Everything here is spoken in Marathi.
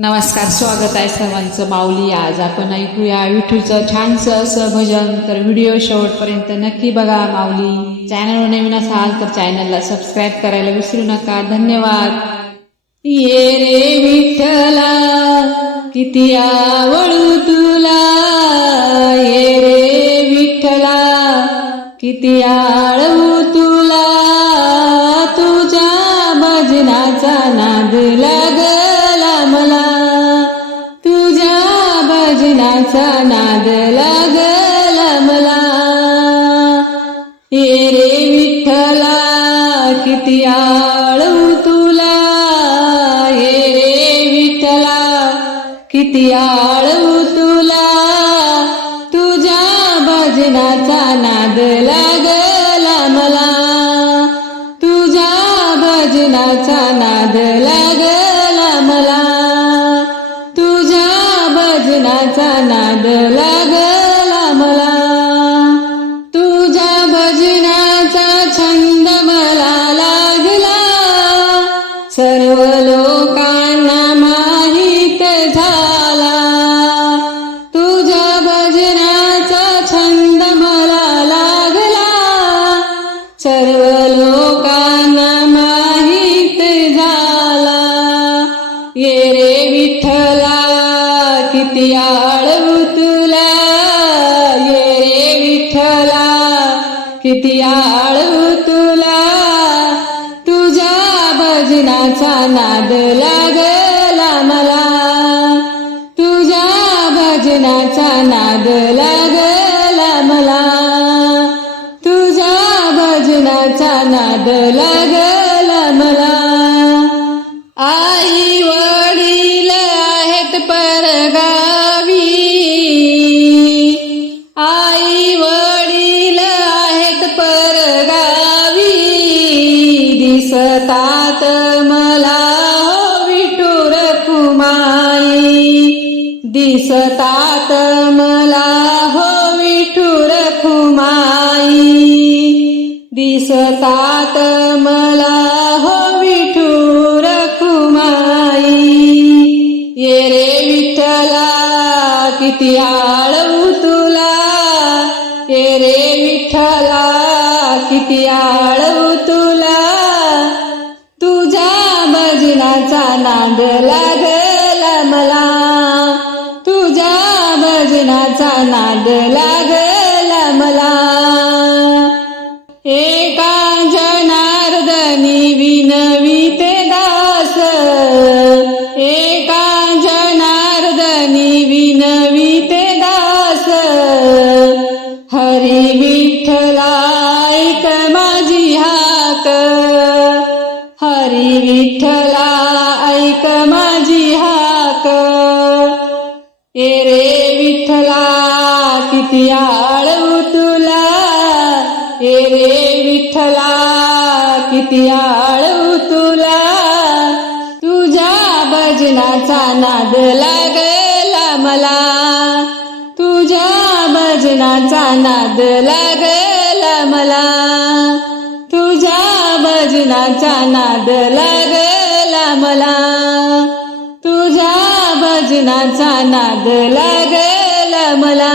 नमस्कार स्वागत आहे सर्वांचं. माऊली आज आपण ऐकूया विठूचं छानसं असं भजन. तर व्हिडिओ शेवटपर्यंत नक्की बघा माऊली. चॅनलवर नवीन असाल तर चॅनलला सबस्क्राईब करायला विसरू नका. धन्यवाद. ये रे विठ्ठला किती आवडू तुला. ये रे विठ्ठला किती आळवू त्याचा नाद लागला मला. ये रे विठ्ठला किती आळू तुला. ए रे विठ्ठला किती आळू तुला. तुझ्या भजनाचा नाद लागला मला. तुझ्या भजनाचा नाद त्याचा नाद लागला मला तुझ्या भजनाचा छंद मला लागला. सर्व लोकांना माहीत झाला. तुझ्या भजनाचा छंद मला लागला. सर्व लोक किती आळवू तुला ये रे विठ्ठला. किती आळवू तुला तुझ्या भजनाचा नाद लागला मला. तुझ्या भजनाचा नाद लागला मला. तुझ्या भजनाचा नाद लागला मला. आई वडील आहेत परगा दिसतात मला हो विठुर खुमाई. दिसतात मला हो विठुर खुमाई. ये रे विठ्ठला किती आळवू तुला. ये रे विठ्ठला किती आळवू तुला. तुझ्या भजनाचा नांद लागला. त्याचा नाद लागला मला. एका जनार्दनी विनविते दास. एका जनार्दनी विनविते दास. हरी विठ्ठलायक माझी हाक. हरी विठ्ठला ऐक माझी हाक. ए रे किती आळवू तुला ए रे विठ्ठला किती आळवू तुला तुझ्या भजनाचा नाद लागला मला. तुझ्या भजनाचा नाद लागला मला. तुझ्या भजनाचा नाद लागला मला. तुझ्या भजनाचा नाद लागला मला.